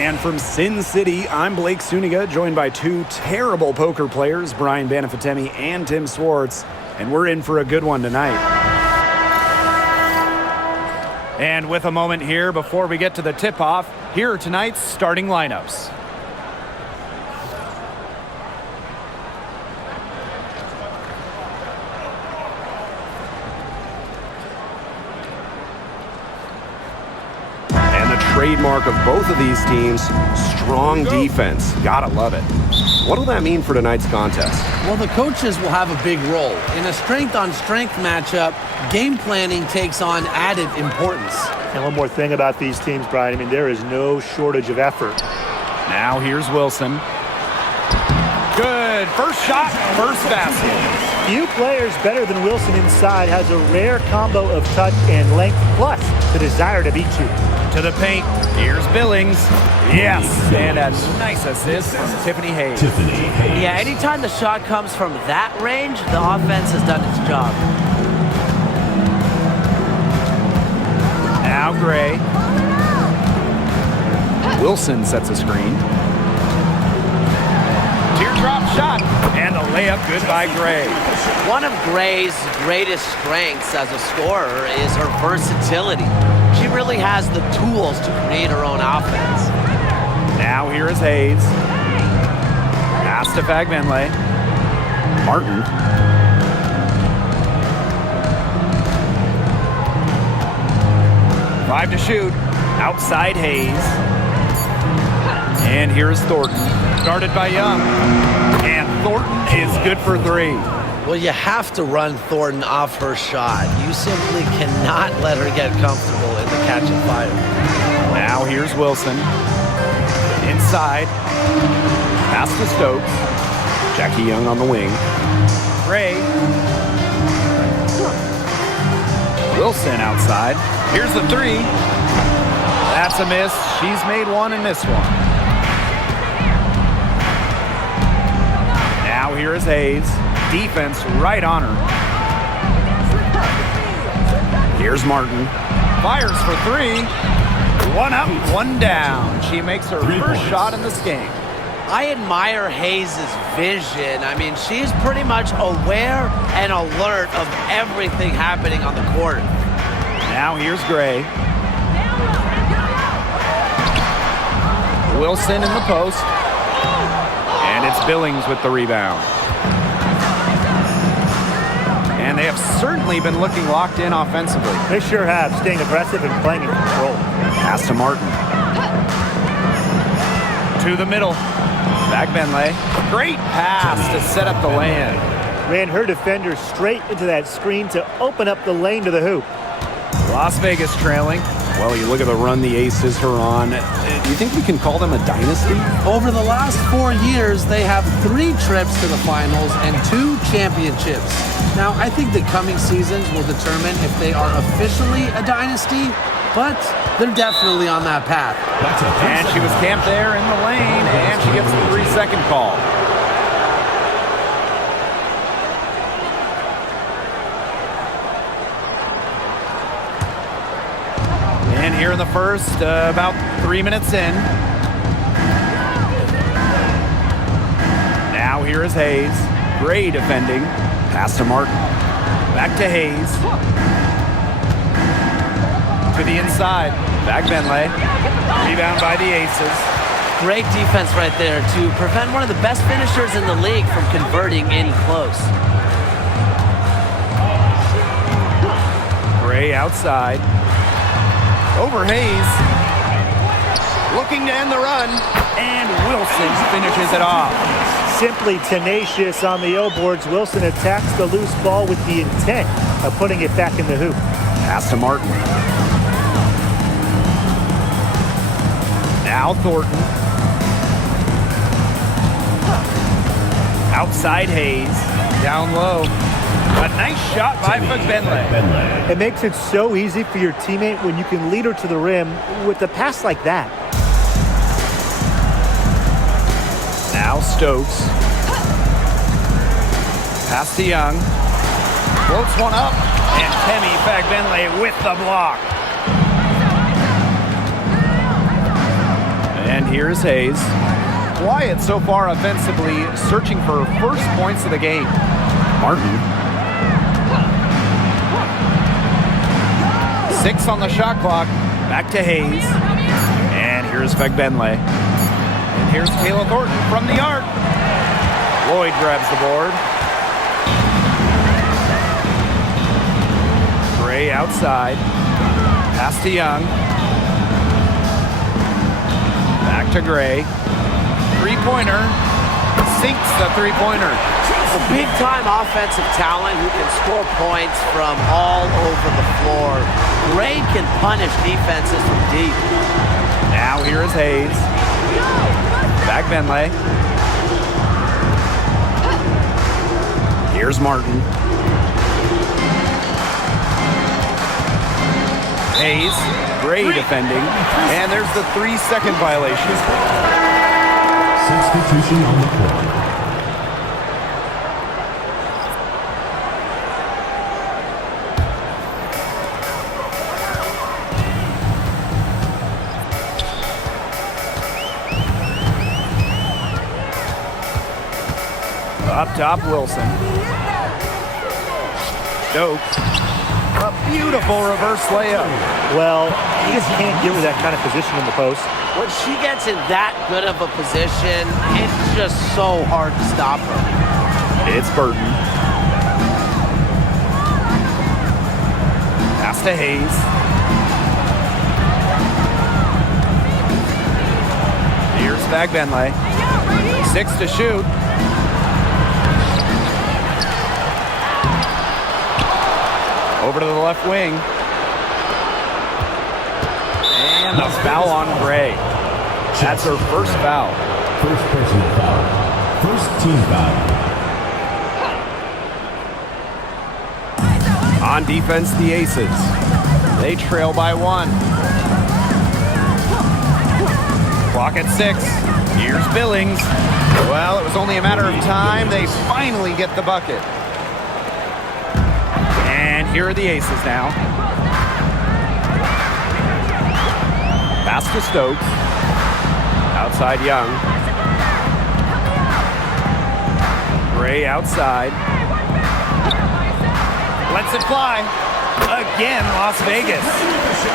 And from Sin City, I'm Blake Suniga, joined by two terrible poker players, Brian Banafitemi and Tim Swartz, and we're in for a good one tonight. And with a moment here before we get to the tip-off, here are tonight's starting lineups. Trademark of both of these teams, strong defense. Gotta love it. What will that mean for tonight's contest? Well, the coaches will have a big role. In a strength-on-strength matchup, game planning takes on added importance. And one more thing about these teams, Brian. I mean, there is no shortage of effort. Now here's Wilson. Good. First shot, first basket. Few players better than Wilson inside, has a rare combo of touch and length, plus the desire to beat you. To the paint, here's Billings. Yes, and a nice assist from Tiffany Hayes. Yeah, anytime the shot comes from that range, the offense has done its job. Now Gray. Wilson sets a screen. Teardrop shot, and the layup good by Gray. One of Gray's greatest strengths as a scorer is her versatility. She really has the tools to create her own offense. Now here is Hayes. Pass to Fagbenle. Martin. Five to shoot. Outside Hayes. And here is Thornton. Guarded by Young. And Thornton is good for three. Well, you have to run Thornton off her shot. You simply cannot let her get comfortable in the catch and fire. Now here's Wilson. Inside. Pass to Stokes. Jackie Young on the wing. Gray. Wilson outside. Here's the three. That's a miss. She's made one and missed one. Now here is Hayes. Defense right on her. Here's Martin. Fires for three. One up, one down. She makes her first shot in this game. I admire Hayes' vision. I mean, she's pretty much aware and alert of everything happening on the court. Now here's Gray. Wilson in the post. And it's Billings with the rebound. And they have certainly been looking locked in offensively. They sure have, staying aggressive and playing in control. Pass to Martin. To the middle. Fagbenle. Great pass to set up the lane. Ran her defender straight into that screen to open up the lane to the hoop. Las Vegas trailing. Well, you look at the run the Aces are on. Do you think we can call them a dynasty? Over the last 4 years, they have 3 trips to the finals and 2 championships. Now, I think the coming seasons will determine if they are officially a dynasty, but they're definitely on that path. And she was camped there in the lane, and she gets the 3-second call. And here in the first, about 3 minutes in. Now here is Hayes. Gray defending. Pass to Martin. Back to Hayes. To the inside. Fagbenle. Rebound by the Aces. Great defense right there to prevent one of the best finishers in the league from converting in close. Gray outside. Over Hayes. Looking to end the run. And Wilson finishes it off. Simply tenacious on the O-boards. Wilson attacks the loose ball with the intent of putting it back in the hoop. Pass to Martin. Now Thornton. Outside Hayes. Down low. A nice shot by Fagbenle. It makes it so easy for your teammate when you can lead her to the rim with a pass like that. Now Stokes. Pass to Young. Floats one up. And Temi Fagbenle with the block. And here's Hayes. Quiet so far offensively, searching for first points of the game. Martin. 6 on the shot clock. Back to Hayes. And here's Fegbenle. And here's Kayla Thornton from the arc. Lloyd grabs the board. Gray outside. Pass to Young. Back to Gray. Three-pointer. Sinks the three-pointer. A big-time offensive talent who can score points from all over the floor. Gray can punish defenses from deep. Now here is Hayes. Fegbenle. Here's Martin. Hayes, Gray defending, and there's the 3-second violation. Substitution on the court. Up top, Wilson. Stokes. A beautiful reverse layup. Well, he just can't get with that kind of position in the post. When she gets in that good of a position, it's just so hard to stop her. It's Burton. Pass to Hayes. Here's Fegbenle. 6 to shoot. Over to the left wing. And a foul on Gray. That's her first foul. First personal foul. First team foul. On defense, the Aces. They trail by 1. Clock at 6. Here's Billings. Well, it was only a matter of time. They finally get the bucket. And here are the Aces now. Pass to Stokes. Outside Young. Gray outside. Lets it fly. Again, Las Vegas.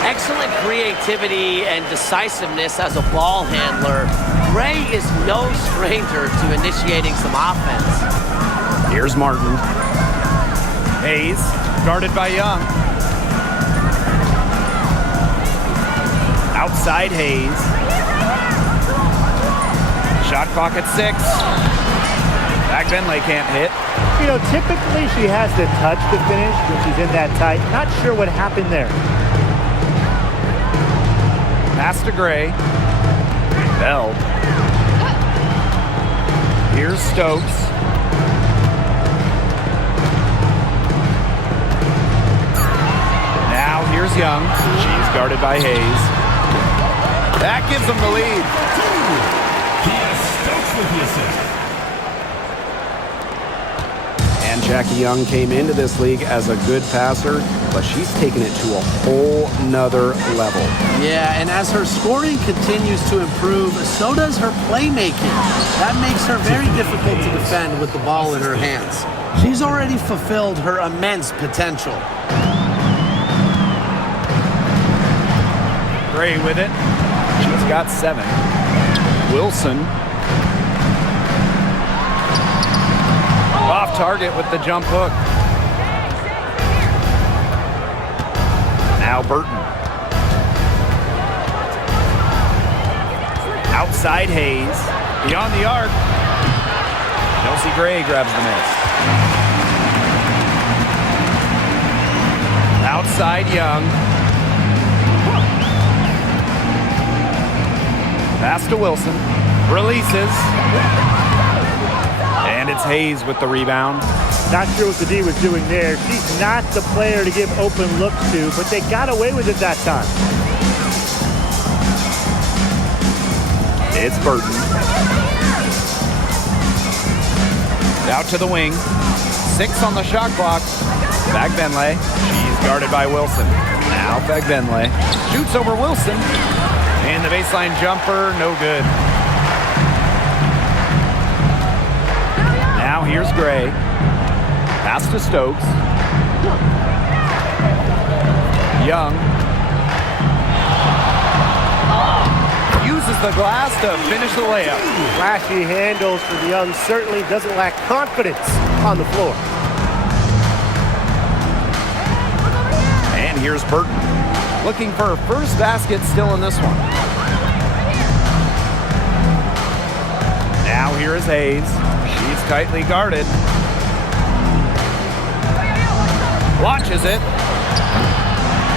Excellent creativity and decisiveness as a ball handler. Gray is no stranger to initiating some offense. Here's Martin. Hayes, guarded by Young. Outside Hayes. Shot clock at 6. Fegbenle can't hit. You know, typically she has the touch to finish when she's in that tight. Not sure what happened there. Pass to Gray. Bell. Here's Stokes. Now here's Young. She's guarded by Hayes. That gives them the lead. Stokes with the assist. And Jackie Young came into this league as a good passer, but she's taken it to a whole nother level. Yeah, and as her scoring continues to improve, so does her playmaking. That makes her very difficult to defend with the ball in her hands. She's already fulfilled her immense potential. Gray with it. She's got 7. Wilson. Off target with the jump hook. Now Burton. Outside Hayes. Beyond the arc. Chelsea Gray grabs the miss. Outside Young. Pass to Wilson. Releases. And it's Hayes with the rebound. Not sure what the D was doing there. She's not the player to give open looks to, but they got away with it that time. It's Burton. Out to the wing. 6 on the shot clock. Fegbenle. She's guarded by Wilson. Now Fegbenle shoots over Wilson. And the baseline jumper, no good. Now here's Gray. Pass to Stokes. Young. Uses the glass to finish the layup. Flashy handles for the Young. Certainly doesn't lack confidence on the floor. And here's Burton. Looking for her first basket still in this one. Now here is Hayes. She's tightly guarded. Watches it.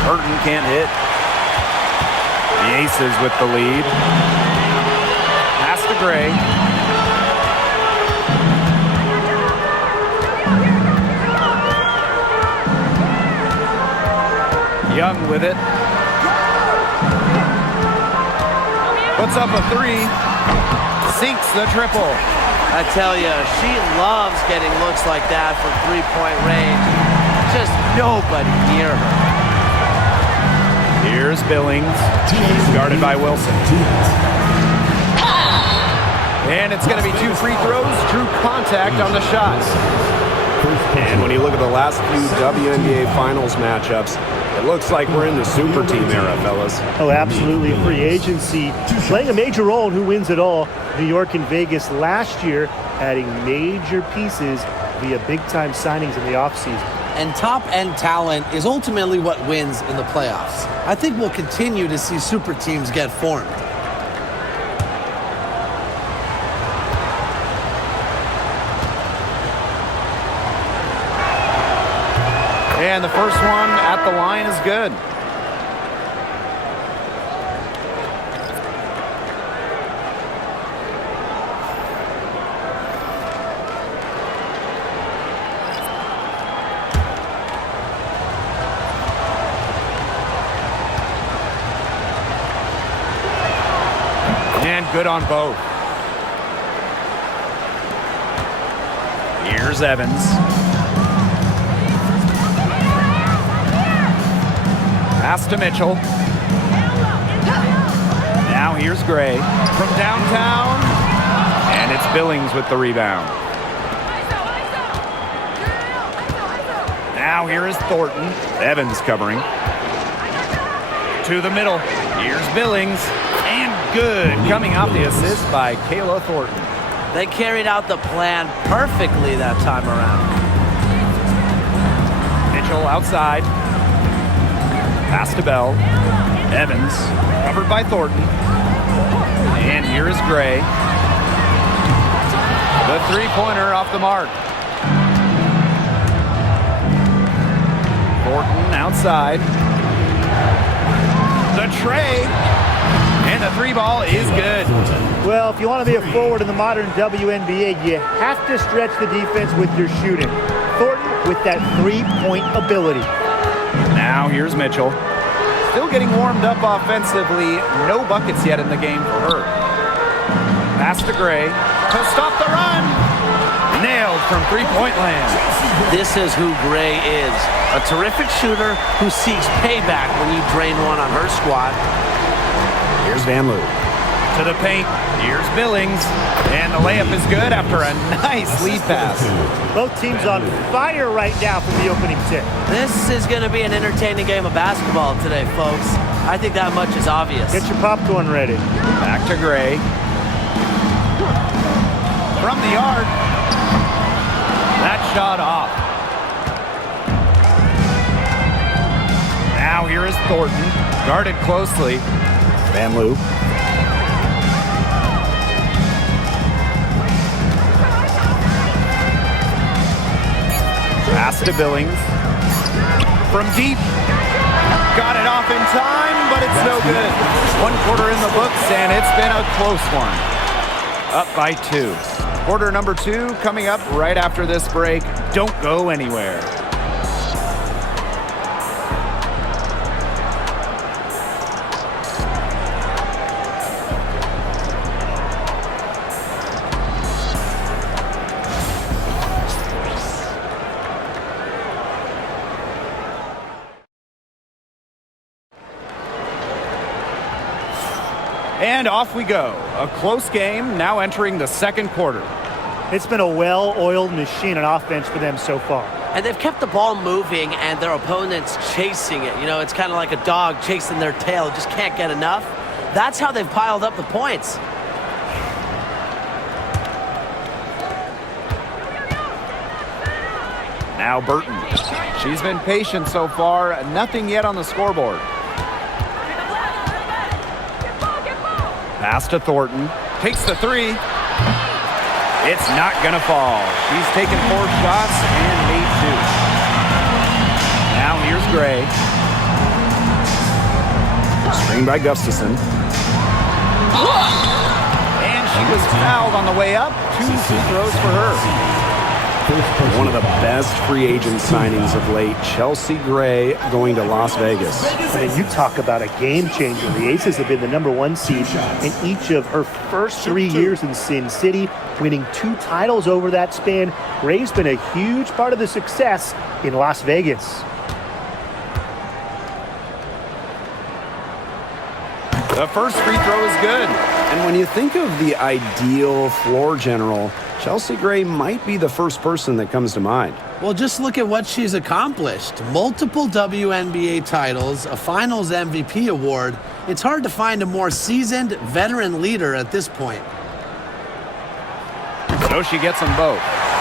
Burton can't hit. The Aces with the lead. Pass to Gray. Young with it. Puts up a three. Sinks the triple. I tell you, she loves getting looks like that from three-point range. Just nobody near her. Here's Billings. She's guarded by Wilson. And it's going to be 2 free throws. True contact on the shot. And when you look at the last few WNBA Finals matchups, it looks like we're in the super team era, fellas. Oh, absolutely. Free agency playing a major role in who wins it all. New York and Vegas last year adding major pieces via big-time signings in the offseason. And top-end talent is ultimately what wins in the playoffs. I think we'll continue to see super teams get formed. And the first one at the line is good. And good on both. Here's Evans. Pass to Mitchell. Now here's Gray from downtown. And it's Billings with the rebound. Now here is Thornton. Evans covering. To the middle. Here's Billings. And good. Coming off the assist by Kayla Thornton. They carried out the plan perfectly that time around. Mitchell outside. Pass to Bell. Evans, covered by Thornton. And here is Gray. The three-pointer off the mark. Thornton outside. The tray. And the three ball is good. Well, if you want to be a forward in the modern WNBA, you have to stretch the defense with your shooting. Thornton with that three-point ability. Now here's Mitchell. Still getting warmed up offensively. No buckets yet in the game for her. Pass to Gray to stop the run. Nailed from three-point land. This is who Gray is. A terrific shooter who seeks payback when you drain one on her squad. Here's Van Loo. To the paint. Here's Billings. And the layup is good after a nice lead pass. Both teams on fire right now from the opening tip. This is going to be an entertaining game of basketball today, folks. I think that much is obvious. Get your popcorn ready. Back to Gray. From the arc. That shot off. Now here is Thornton. Guarded closely. Van Loo. Pass to Billings. From deep. Got it off in time, but it's no good. 1 quarter in the books, and it's been a close one. Up by 2. Quarter number 2 coming up right after this break. Don't go anywhere. And off we go. A close game now entering the second quarter. It's been a well-oiled machine on offense for them so far. And they've kept the ball moving and their opponents chasing it. You know, it's kind of like a dog chasing their tail, just can't get enough. That's how they've piled up the points. Now Burton. She's been patient so far. Nothing yet on the scoreboard. Pass to Thornton. Takes the three. It's not going to fall. She's taken 4 shots and made 2. Now here's Gray. Screen by Gustafson. And she was fouled on the way up. 2 free throws for her. One of the best free agent signings of late, Chelsea Gray going to Las Vegas. I mean, you talk about a game changer. The Aces have been the #1 seed in each of her first 3 years in Sin City, winning 2 titles over that span. Gray's been a huge part of the success in Las Vegas. The first free throw is good. And when you think of the ideal floor general, Chelsea Gray might be the first person that comes to mind. Well, just look at what she's accomplished. Multiple WNBA titles, a Finals MVP award. It's hard to find a more seasoned veteran leader at this point. So she gets them both.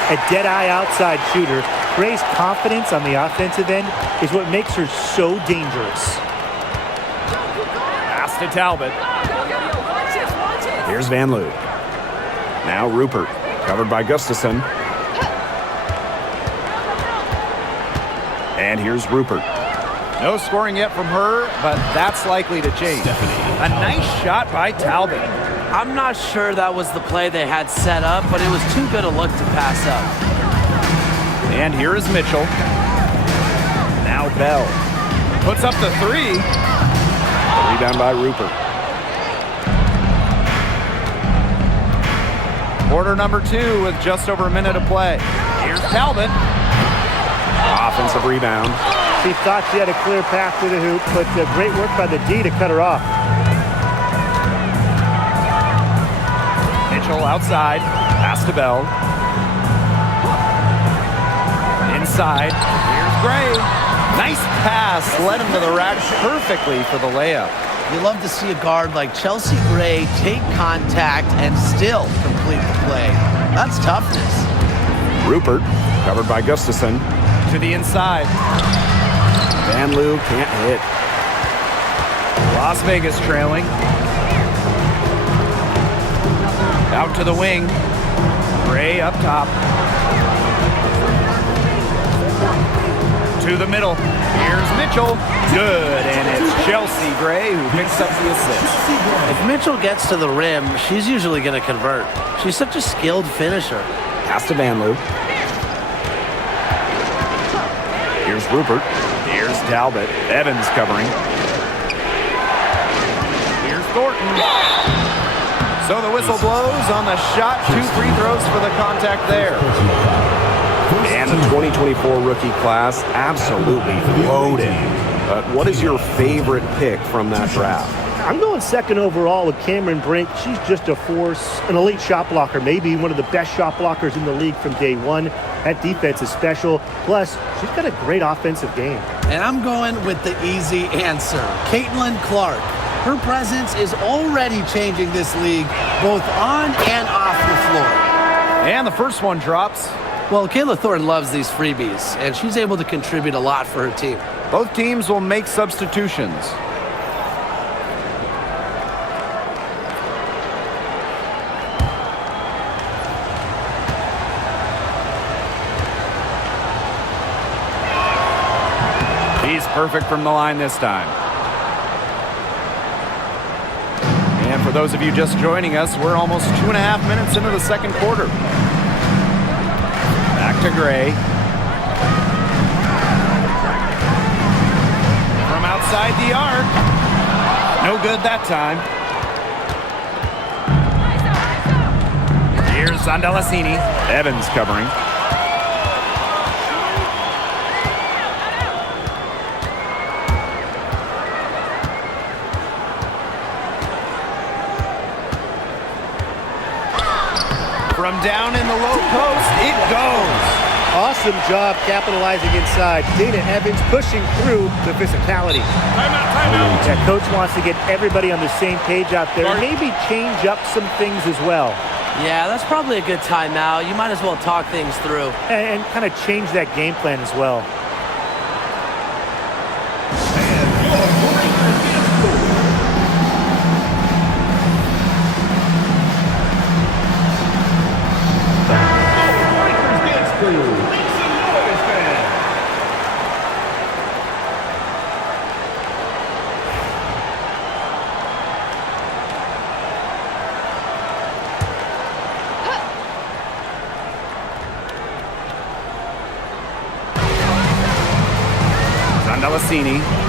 A dead-eye outside shooter, Gray's confidence on the offensive end is what makes her so dangerous. Pass to Talbot. Here's Van Loo. Now Rupert, covered by Gustafson. And here's Rupert. No scoring yet from her, but that's likely to change. A nice shot by Talbot. I'm not sure that was the play they had set up, but it was too good a look to pass up. And here is Mitchell. Now Bell. Puts up the 3. Rebound by Rupert. Quarter number 2 with just over a minute to play. Here's Talbot. Offensive rebound. She thought she had a clear path to the hoop, but great work by the D to cut her off. Mitchell outside. Pass to Bell. Inside. Here's Gray. Nice pass. Led him to the rack perfectly for the layup. You love to see a guard like Chelsea Gray take contact and still complete the play. That's toughness. Rupert, covered by Gustafson. To the inside. Van Loo can't hit. Las Vegas trailing. Out to the wing. Gray up top. To the middle. Here's Mitchell. Good, and it's Chelsea Gray who picks up the assist. If Mitchell gets to the rim, she's usually going to convert. She's such a skilled finisher. Pass to Van Loo. Here's Rupert. Here's Talbot. Evans covering. Here's Thornton. So the whistle blows on the shot. 2 free throws for the contact there. And the 2024 rookie class absolutely loaded. But what is your favorite pick from that draft? I'm going second overall with Cameron Brink. She's just a force, an elite shot blocker, maybe one of the best shot blockers in the league from day one. That defense is special. Plus, she's got a great offensive game. And I'm going with the easy answer, Caitlin Clark. Her presence is already changing this league, both on and off the floor. And the first one drops. Well, Kayla Thornton loves these freebies, and she's able to contribute a lot for her team. Both teams will make substitutions. He's perfect from the line this time. And for those of you just joining us, we're almost 2.5 minutes into the second quarter. Back to Gray. From outside the arc. No good that time. Here's Zandalasini. Evans covering. down in the low post. It goes. Awesome job capitalizing inside. Dana Evans pushing through the physicality. Timeout. Yeah, coach wants to get everybody on the same page out there. Maybe change up some things as well. Yeah, that's probably a good timeout. You might as well talk things through. And kind of change that game plan as well.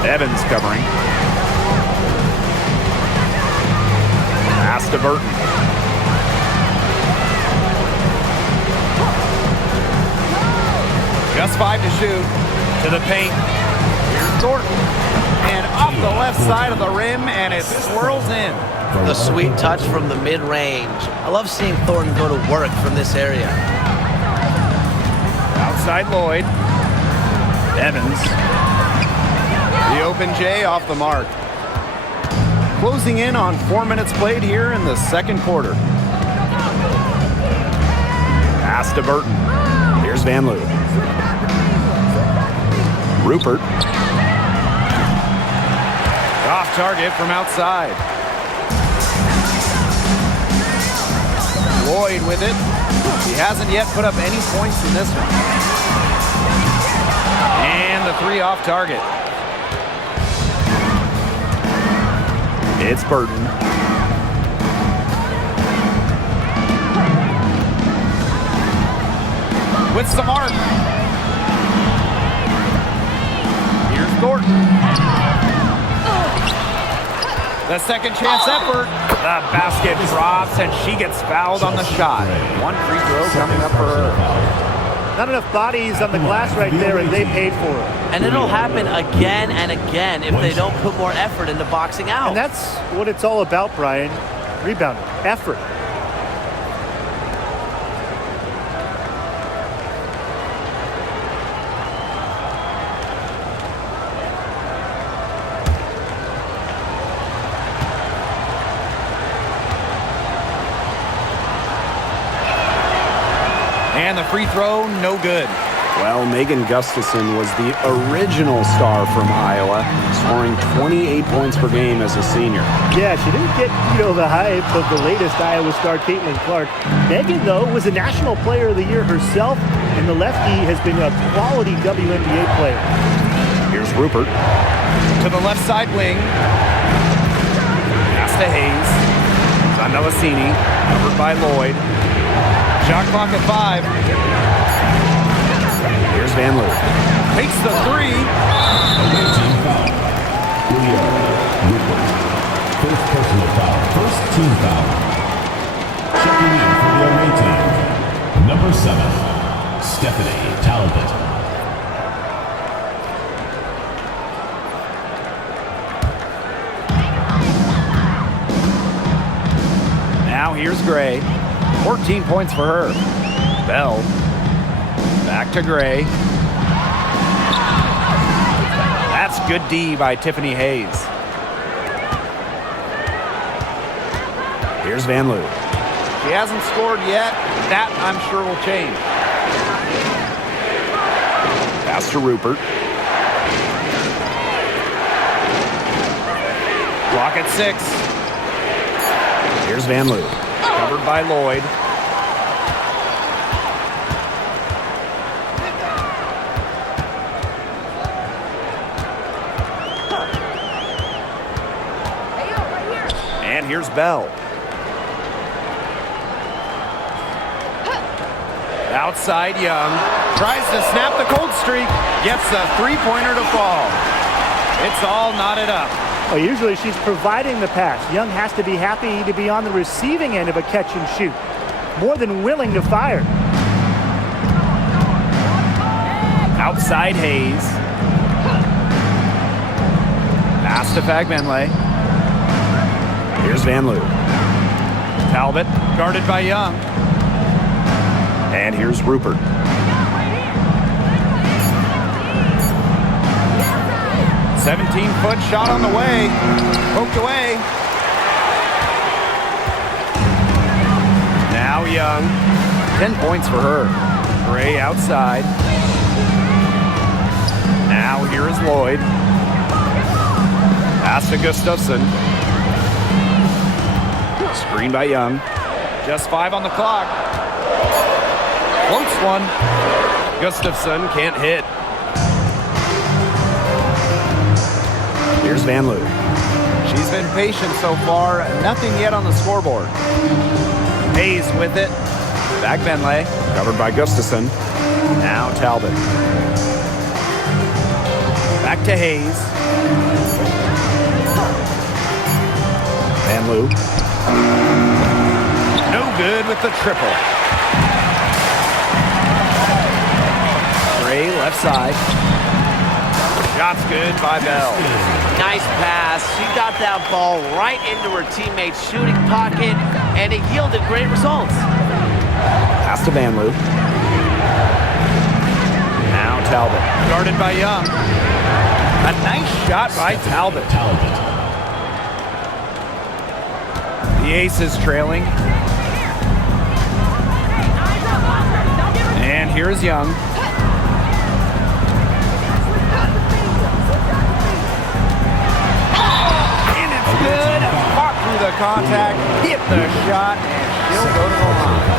Evans covering. Pass to Burton. Just 5 to shoot. To the paint. Here's Thornton. And off the left side of the rim, and it swirls in. The sweet touch from the mid-range. I love seeing Thornton go to work from this area. Outside Lloyd. Evans. The open J off the mark. Closing in on 4 minutes played here in the second quarter. Pass to Burton. Here's Van Loo. Rupert. Off target from outside. Lloyd with it. He hasn't yet put up any points in this one. And the 3 off target. It's Burton. With some arc. Here's Thornton. The second chance effort. The basket drops and she gets fouled on the shot. 1 free throw coming up for her. Not enough bodies on the glass right there, and they paid for it. And it'll happen again and again if they don't put more effort into boxing out. And that's what it's all about, Brian. Rebounding, effort. And the free throw, no good. Well, Megan Gustafson was the original star from Iowa, scoring 28 points per game as a senior. Yeah, she didn't get, the hype of the latest Iowa star, Caitlin Clark. Megan, though, was a National Player of the Year herself, and the lefty has been a quality WNBA player. Here's Rupert. To the left side wing. Pass to Hayes. Zandalasini, covered by Lloyd. Shot clock at 5. Here's Van Loo. Makes the 3. Away team foul. Rupert. First personal foul. First team foul. Checking in for the away team. Number 7, Stephanie Talbot. Now here's Gray. 14 points for her. Bell. Back to Gray. That's good D by Tiffany Hayes. Here's Van Loo. She hasn't scored yet. That, I'm sure, will change. Pass to Rupert. Clock at 6. Here's Van Loo. Covered by Lloyd. And here's Bell. Outside Young. Tries to snap the cold streak. Gets the three-pointer to fall. It's all knotted up. Well, usually she's providing the pass. Young has to be happy to be on the receiving end of a catch and shoot. More than willing to fire. Outside Hayes. Pass to Fagbenle. Here's Van Loo. Talbot guarded by Young. And here's Rupert. – 17-foot shot on the way. Poked away. Now Young. 10 points for her. Gray outside. Now here is Lloyd. Pass to Gustafson. Screen by Young. Just 5 on the clock. Floats one. Gustafson can't hit. Here's Van Loo. She's been patient so far. Nothing yet on the scoreboard. Hayes with it. Back Benley. Covered by Gustafson. Now Talbot. Back to Hayes. Van Loo. No good with the triple. Gray left side. Shot's good by Bell. Nice pass. She got that ball right into her teammate's shooting pocket, and it yielded great results. Pass to Van Loo. Now Talbot. Guarded by Young. A nice shot by Talbot. The Ace is trailing. And here's Young. And it's good. Fought through the contact, hit the shot, and she'll go to the line.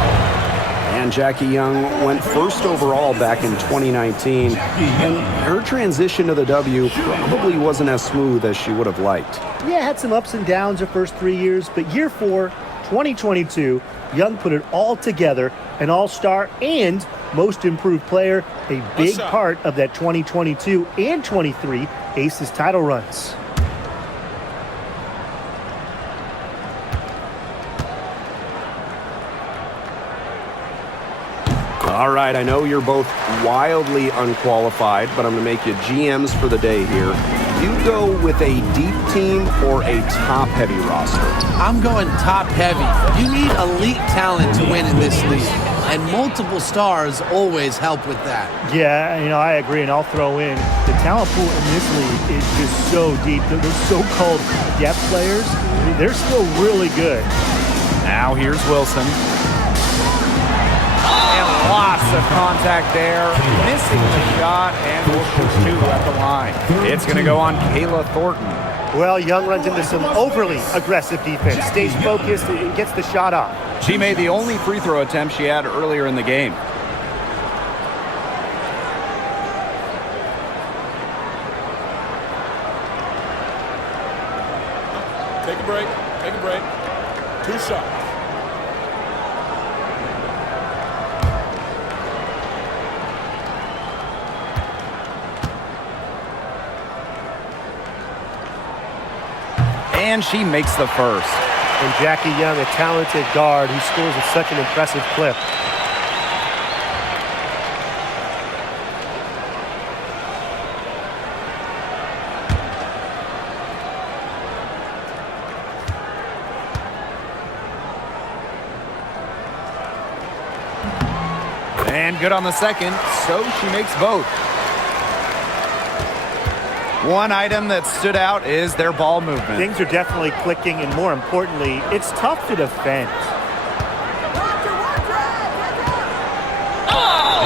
And Jackie Young went first overall back in 2019. And her transition to the W probably wasn't as smooth as she would have liked. Yeah, had some ups and downs her first 3 years, but year 4, 2022, Young put it all together, an all-star and most improved player, a big part of that 2022 and 23 Aces title runs. All right, I know you're both wildly unqualified, but I'm going to make you GMs for the day here. You go with a deep team or a top-heavy roster? I'm going top-heavy. You need elite talent to win in this league, and multiple stars always help with that. Yeah, I agree, and I'll throw in the talent pool in this league is just so deep. Those so-called depth players, they're still really good. Now here's Wilson. And lots of contact there. Missing the shot, and will shoot 2 at the line. It's going to go on Kayla Thornton. Well, Young runs into some overly aggressive defense, stays focused, and gets the shot off. She made the only free throw attempt she had earlier in the game. Take a break. 2 shots. And she makes the first. And Jackie Young, a talented guard who scores at such an impressive clip. And good on the second, so she makes both. One item that stood out is their ball movement. Things are definitely clicking, and more importantly, it's tough to defend.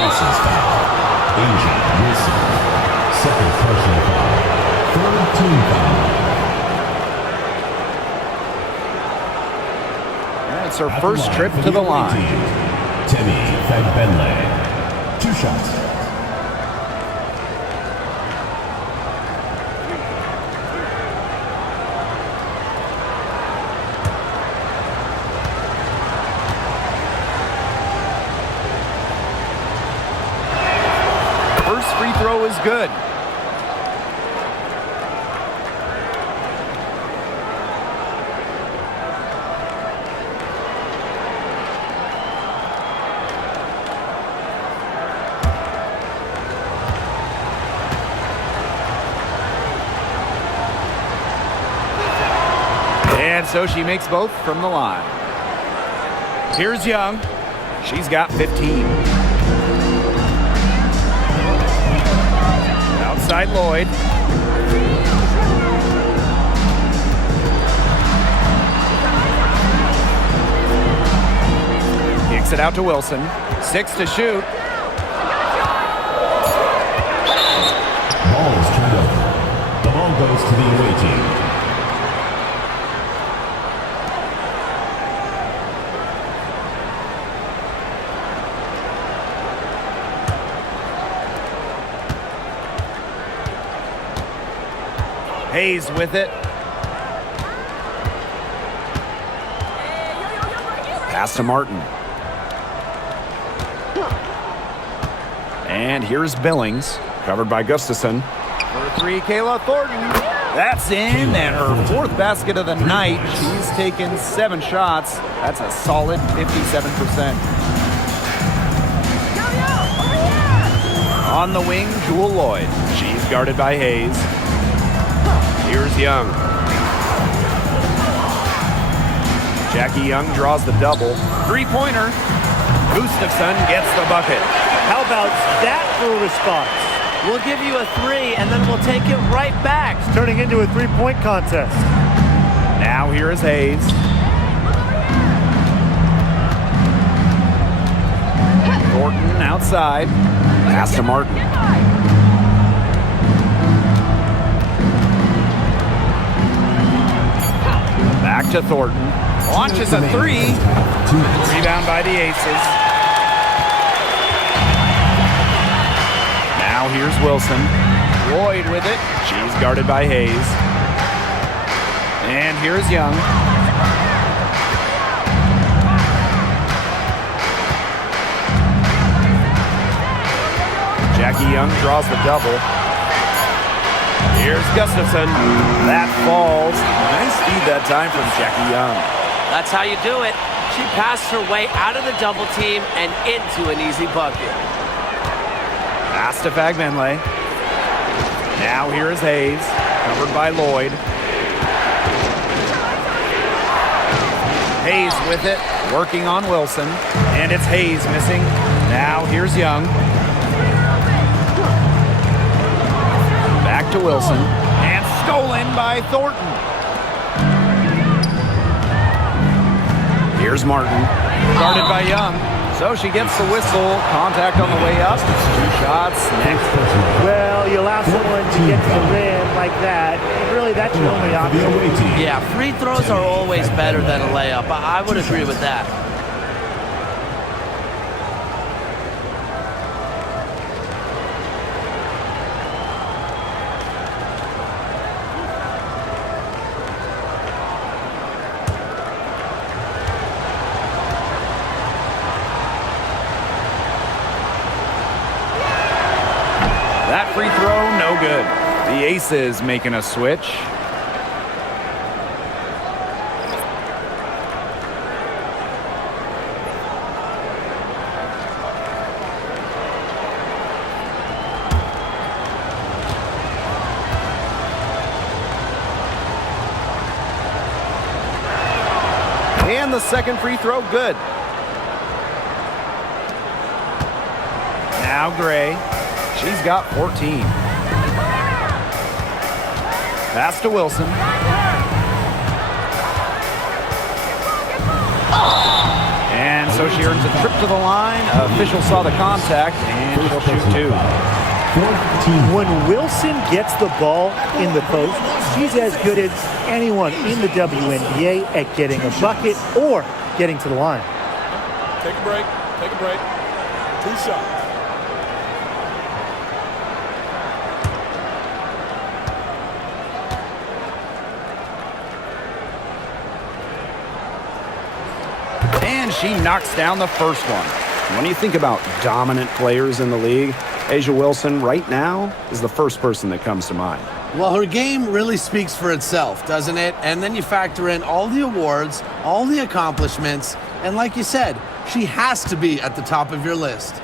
Aces foul. Asia Wilson. Second personal foul. Third team foul. That's her first trip to the line. Timmy Fagbenle. 2 shots. Throw is good. And so she makes both from the line. Here's Young. She's got 15. Outside Lloyd. Kicks it out to Wilson. 6 to shoot. Ball is turned over. The ball goes to the away team. Hayes with it. Pass to Martin. And here's Billings, covered by Gustafson. For 3, Kayla Thornton. That's in, and her 4th basket of the night. She's taken 7 shots. That's a solid 57%. On the wing, Jewel Lloyd. She's guarded by Hayes. Here's Young. Jackie Young draws the double. 3-pointer. Gustafson gets the bucket. How about that for a response? We'll give you a 3, and then we'll take it right back. It's turning into a three-point contest. Now here is Hayes. Thornton outside. Pass to Martin. Back to Thornton. Launches a 3. Rebound by the Aces. Now here's Wilson. Lloyd with it. She's guarded by Hayes. And here's Young. Jackie Young draws the double. Here's Gustafson. That falls. Nice feed that time from Jackie Young. That's how you do it. She passed her way out of the double team and into an easy bucket. Pass to Fagbenle. Now here is Hayes, covered by Lloyd. Hayes with it, working on Wilson. And it's Hayes missing. Now here's Young. Back to Wilson. And stolen by Thornton. Here's Martin, guarded by Young. So she gets the whistle. Contact on the way up. 2 shots next. Well, you allow someone to get to the rim like that. Really, that's your only option. Yeah, free throws are always better than a layup. I would agree with that. That free throw, no good. The Aces making a switch. And the second free throw, good. Now Gray. She's got 14. Pass to Wilson. And so she earns a trip to the line. Official saw the contact, and she'll shoot 2. When Wilson gets the ball in the post, she's as good as anyone in the WNBA at getting a bucket or getting to the line. Take a break. Take a break. 2 shots. And she knocks down the first one. When you think about dominant players in the league, Asia Wilson right now is the first person that comes to mind. Well, her game really speaks for itself, doesn't it? And then you factor in all the awards, all the accomplishments, and like you said, she has to be at the top of your list.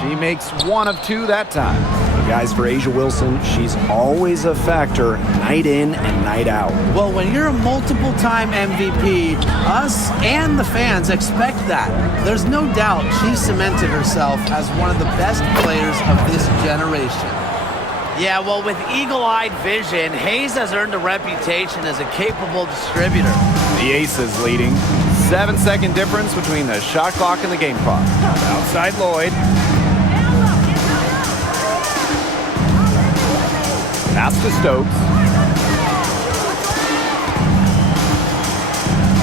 She makes 1 of 2 that time. Guys, for A'ja Wilson, she's always a factor night in and night out. Well, when you're a multiple-time MVP, us and the fans expect that. There's no doubt she's cemented herself as one of the best players of this generation. Yeah, well, with eagle-eyed vision, Hayes has earned a reputation as a capable distributor. The Aces leading. 7-second difference between the shot clock and the game clock. Outside Lloyd. Pass to Stokes.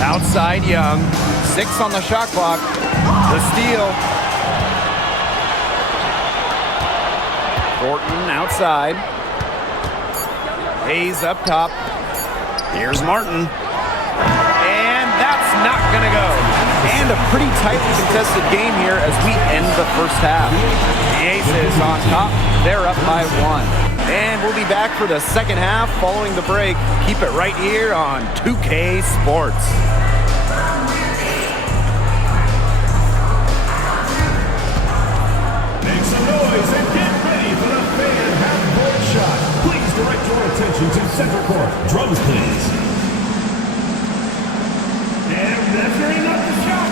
Outside Young. 6 on the shot clock. The steal. Thornton outside. Hayes up top. Here's Martin. And that's not going to go. And a pretty tightly contested game here as we end the first half. The Aces on top. They're up by 1. And we'll be back for the second half following the break. Keep it right here on 2K Sports. Make some noise and get ready for the fan half-court shot. Please direct your attention to center court. Drums, please. They're measuring up the shot.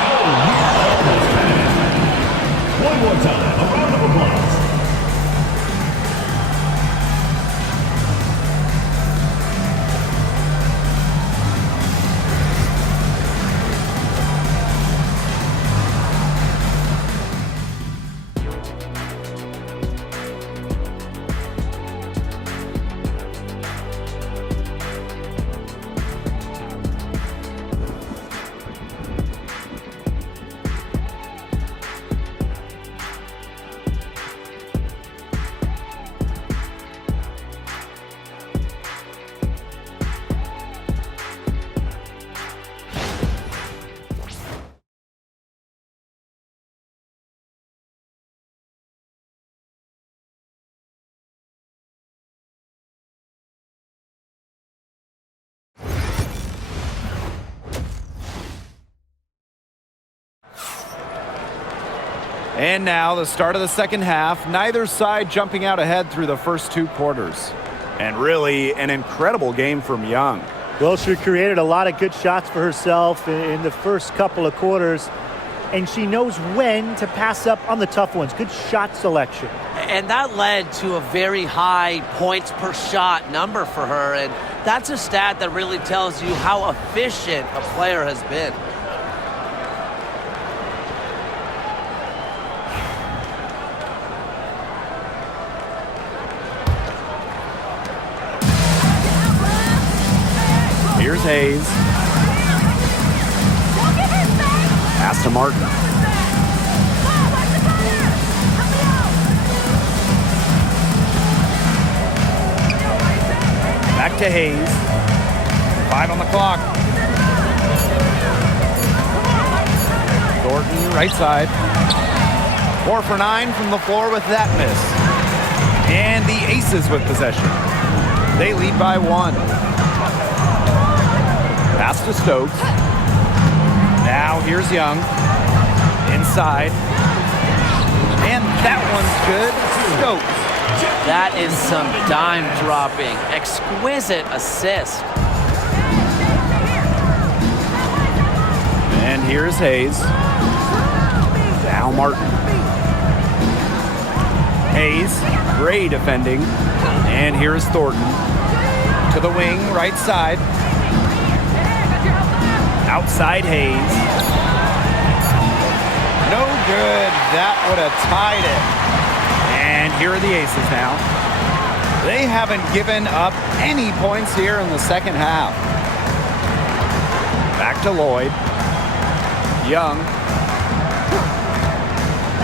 Oh, almost finished. One more time. A round of applause. And now the start of the second half. Neither side jumping out ahead through the first 2 quarters. And really an incredible game from Young. Well, she created a lot of good shots for herself in the first couple of quarters, and she knows when to pass up on the tough ones. Good shot selection. And that led to a very high points per shot number for her, and that's a stat that really tells you how efficient a player has been. Here's Hayes. Pass to Martin. Back to Hayes. 5 on the clock. Thornton, right side. 4 for 9 from the floor with that miss. And the Aces with possession. They lead by 1. Pass to Stokes. Now here's Young. Inside. And that one's good. Stokes. That is some dime dropping. Exquisite assist. And here's Hayes. Now Martin. Hayes, great defending. And here's Thornton. To the wing, right side. Outside Hayes. No good. That would have tied it. And here are the Aces now. They haven't given up any points here in the second half. Back to Lloyd. Young.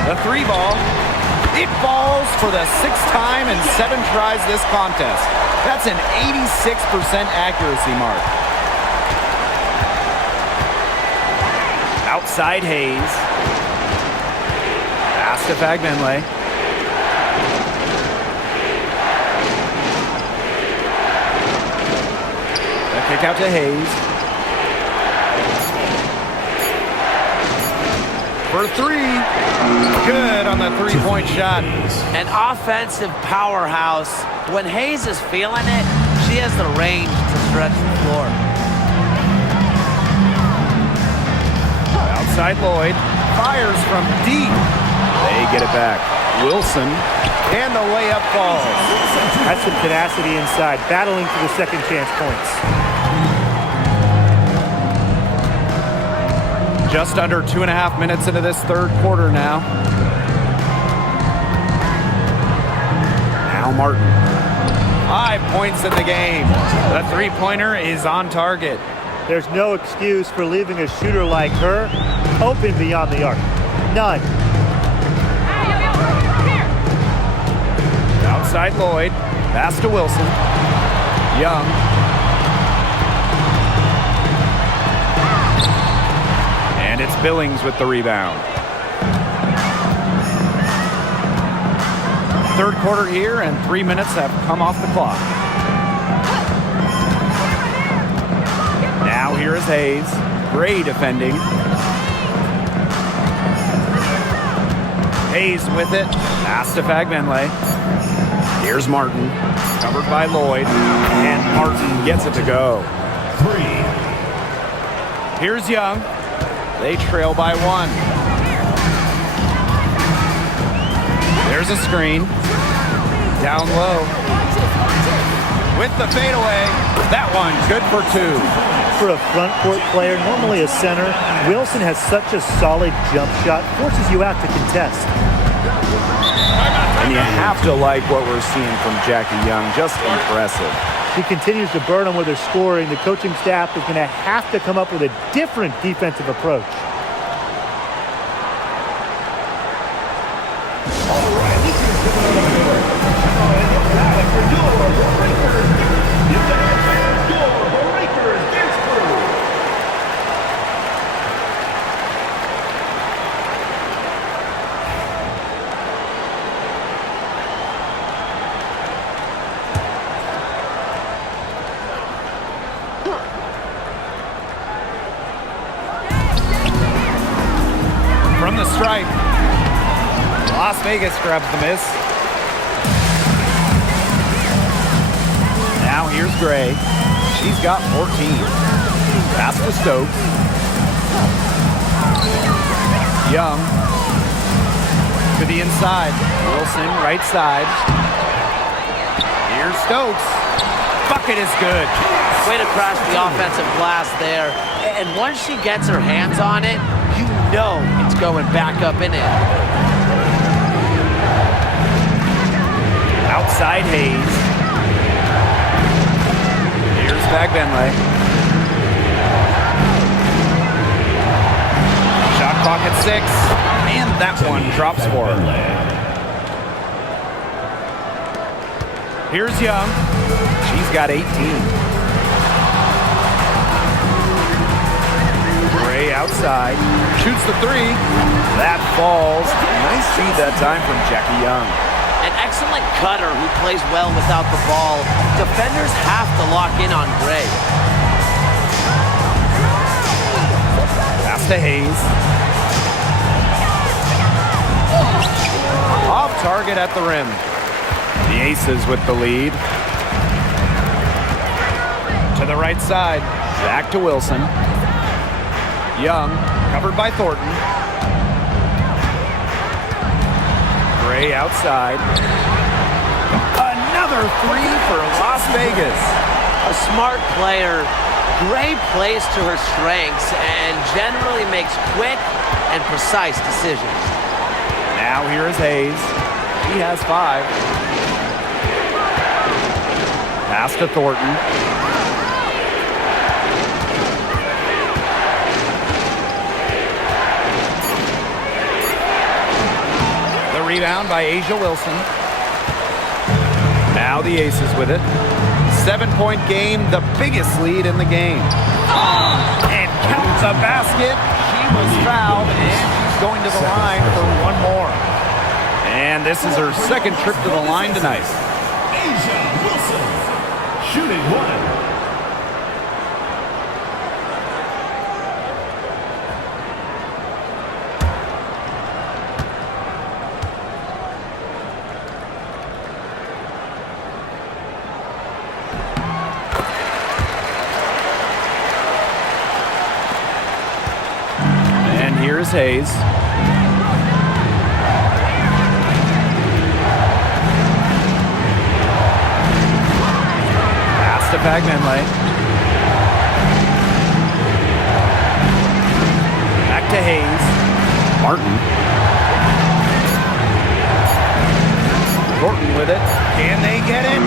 The 3 ball. It falls for the 6th time in 7 tries this contest. That's an 86% accuracy mark. Outside Hayes. Pass to Fagbenle. The kick out to Hayes. For three. Good on the three-point shot. An offensive powerhouse. When Hayes is feeling it, she has the range to stretch the floor. Outside Lloyd. Fires from deep. They get it back. Wilson. And the layup falls. That's some tenacity inside, battling for the second chance points. Just under 2.5 minutes into this third quarter now. Now Martin. 5 points in the game. The three-pointer is on target. There's no excuse for leaving a shooter like her open beyond the arc. None. Outside Lloyd. Pass to Wilson. Young. And it's Billings with the rebound. Third quarter here, and 3 minutes have come off the clock. Now here is Hayes. Gray defending. Hayes with it. Pass to Fagbenle. Here's Martin. Covered by Lloyd. And Martin gets it to go. 3. Here's Young. They trail by 1. There's a screen. Down low. With the fadeaway. That one good for 2. For a front court player, normally a center, Wilson has such a solid jump shot, forces you out to contest. And you have to like what we're seeing from Jackie Young. Just impressive. She continues to burn them with her scoring. The coaching staff is going to have to come up with a different defensive approach. From the stripe. Las Vegas grabs the miss. Now here's Gray. She's got 14. Pass to Stokes. Young. To the inside. Wilson, right side. Here's Stokes. Bucket is good. Way to crash the offensive glass there. And once she gets her hands on it, you know it's going back up and in. Outside Hayes. Here's Fagbenle. Shot clock at 6. And that one drops for her. Here's Young. She's got 18. Gray outside. Shoots the 3. That falls. Nice feed that time from Jackie Young. An excellent cutter who plays well without the ball. Defenders have to lock in on Gray. Pass to Hayes. Off target at the rim. The Aces with the lead. To the right side. Back to Wilson. Young, covered by Thornton. Gray outside. Another 3 for Las Vegas. A smart player. Gray plays to her strengths and generally makes quick and precise decisions. Now here is Hayes. He has 5. Pass to Thornton. The rebound by Asia Wilson. Now the Aces with it. 7-point game, the biggest lead in the game. And count the basket. She was fouled, and she's going to the line for one more. And this is her second trip to the line tonight. Asia Wilson, shooting 1. Hayes. Pass to Bagmanley. Back to Hayes. Martin. Thornton with it. Can they get it?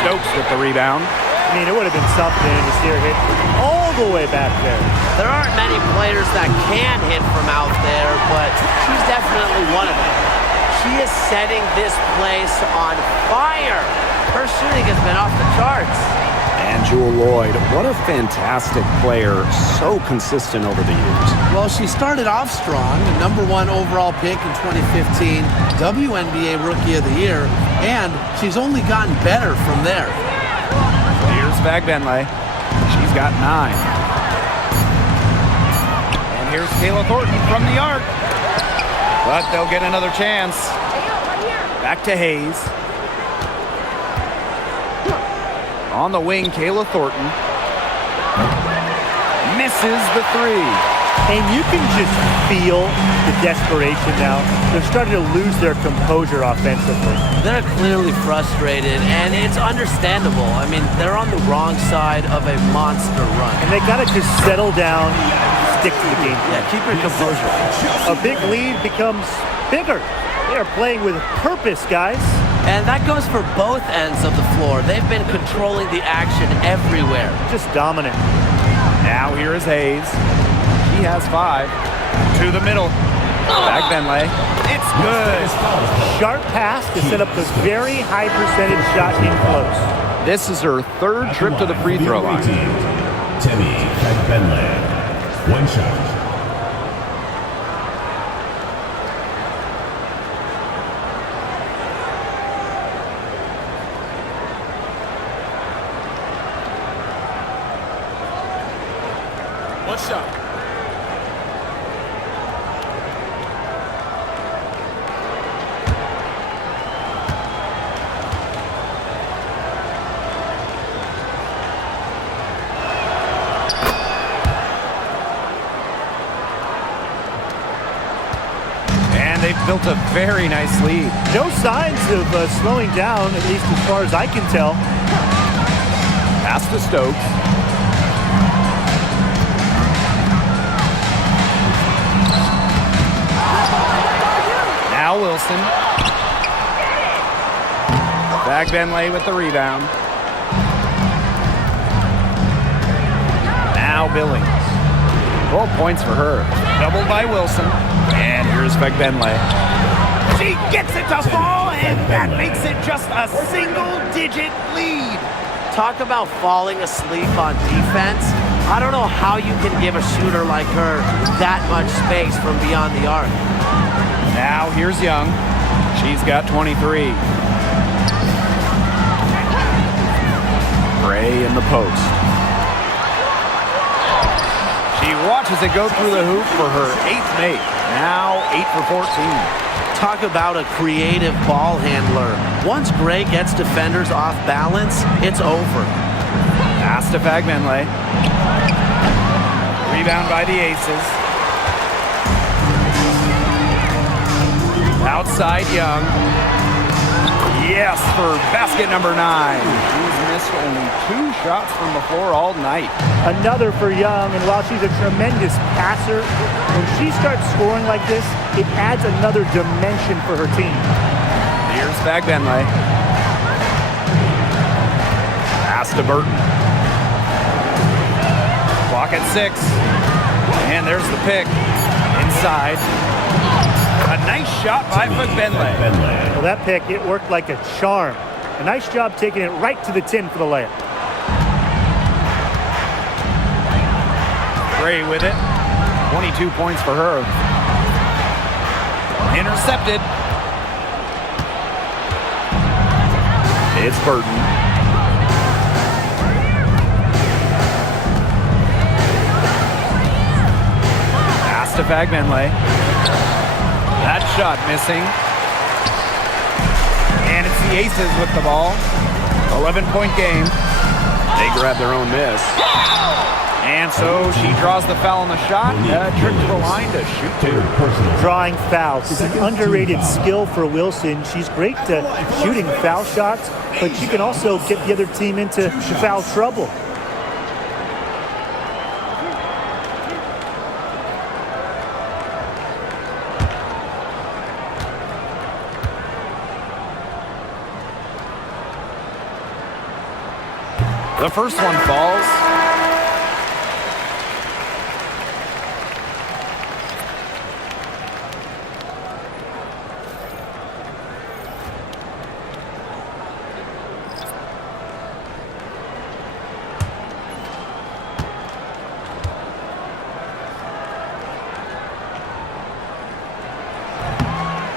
Stokes with the rebound. I mean, it would have been something to see her hit all the way back there. There aren't many players that can hit from out there, but she's definitely one of them. She is setting this place on fire. Her shooting has been off the charts. And Jewel Lloyd, what a fantastic player. So consistent over the years. Well, she started off strong, the #1 overall pick in 2015, WNBA Rookie of the Year, and she's only gotten better from there. Here's Bagbenley. She's got 9. And here's Kayla Thornton from the arc. But they'll get another chance. Back to Hayes. On the wing, Kayla Thornton. Misses the 3. And you can just feel the desperation now. They're starting to lose their composure offensively. They're clearly frustrated, and it's understandable. I mean, they're on the wrong side of a monster run. And they got to just settle down and stick to the game. Yeah, keep your composure. A big lead becomes bigger. They are playing with purpose, guys. And that goes for both ends of the floor. They've been controlling the action everywhere. Just dominant. Now here is Hayes. He has 5. To the middle. Bagbenley. It's good. Sharp pass to set up the very high percentage shot in close. This is her 3rd trip to the free throw line. Timmy Bagbenley. 1 shot. One shot. And they've built a very nice lead. No signs of slowing down, at least as far as I can tell. Pass to Stokes. Now Wilson. Bagbenley with the rebound. Now Billings. 12 points for her. Doubled by Wilson. And here's Bagbenley. She gets it to fall, and that makes it just a single-digit lead. Talk about falling asleep on defense. I don't know how you can give a shooter like her that much space from beyond the arc. Now here's Young. She's got 23. Gray in the post. She watches it go through the hoop for her 8th make. Now 8 for 14. Talk about a creative ball handler. Once Gray gets defenders off balance, it's over. Pass to Bagbenley. Rebound by the Aces. Outside Young. Yes, for basket number 9. She's missed only 2 shots from the floor all night. Another for Young, and while she's a tremendous passer, when she starts scoring like this, it adds another dimension for her team. Here's Bagbenley. Pass to Burton. Clock at 6. And there's the pick. Inside. A nice shot by Bagbenley. Well, that pick, it worked like a charm. A nice job taking it right to the tin for the layup. Gray with it. 22 points for her. Intercepted. It's Burton. Pass to Bagbenley. That shot missing. And it's the Aces with the ball. 11-point game. They grab their own miss. And so she draws the foul on the shot. Trick to the line to shoot two. Drawing fouls is an underrated skill for Wilson. She's great at shooting foul shots, but she can also get the other team into foul trouble. The first one falls.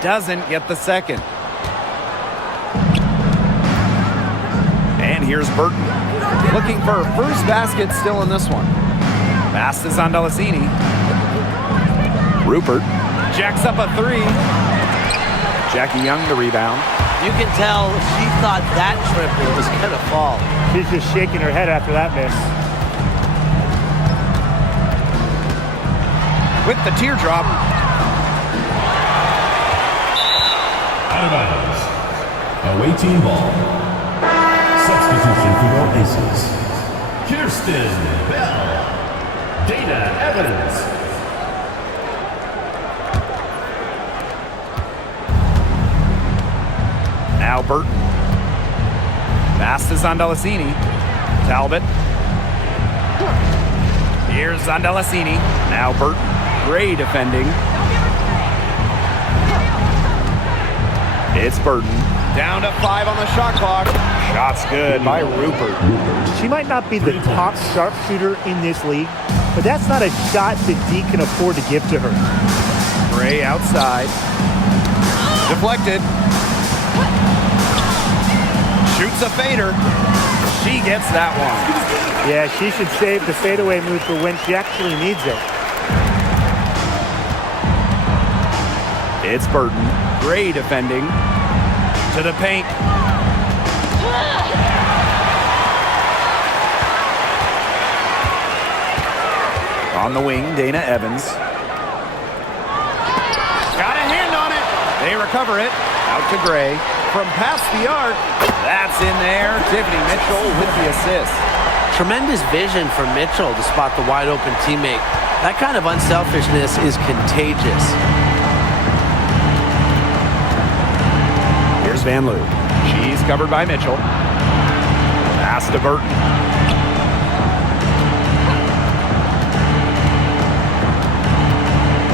Doesn't get the second. And here's Burton. Looking for her first basket still in this one. Pass is on Delasini. Rupert jacks up a three. Jackie Young the rebound. You can tell she thought that triple was going to fall. She's just shaking her head after that miss. With the teardrop. Out of bounds. Away team ball. Substitution for your aces. Kirsten Bell. Dana Evans. Now Burton. Pass is on Delasini. Talbot. Here's on Delasini. Now Burton. Gray defending. It's Burton. Down to 5 on the shot clock. Shot's good by Rupert. She might not be the top sharpshooter in this league, but that's not a shot that D can afford to give to her. Gray outside. Deflected. Shoots a fader. She gets that one. Yeah, she should save the fadeaway move for when she actually needs it. It's Burton. Gray defending. To the paint. On the wing, Dana Evans. Got a hand on it. They recover it. Out to Gray. From past the arc. That's in there. Tiffany Mitchell with the assist. Tremendous vision for Mitchell to spot the wide open teammate. That kind of unselfishness is contagious. Here's Van Loo. She's covered by Mitchell. Pass to Burton.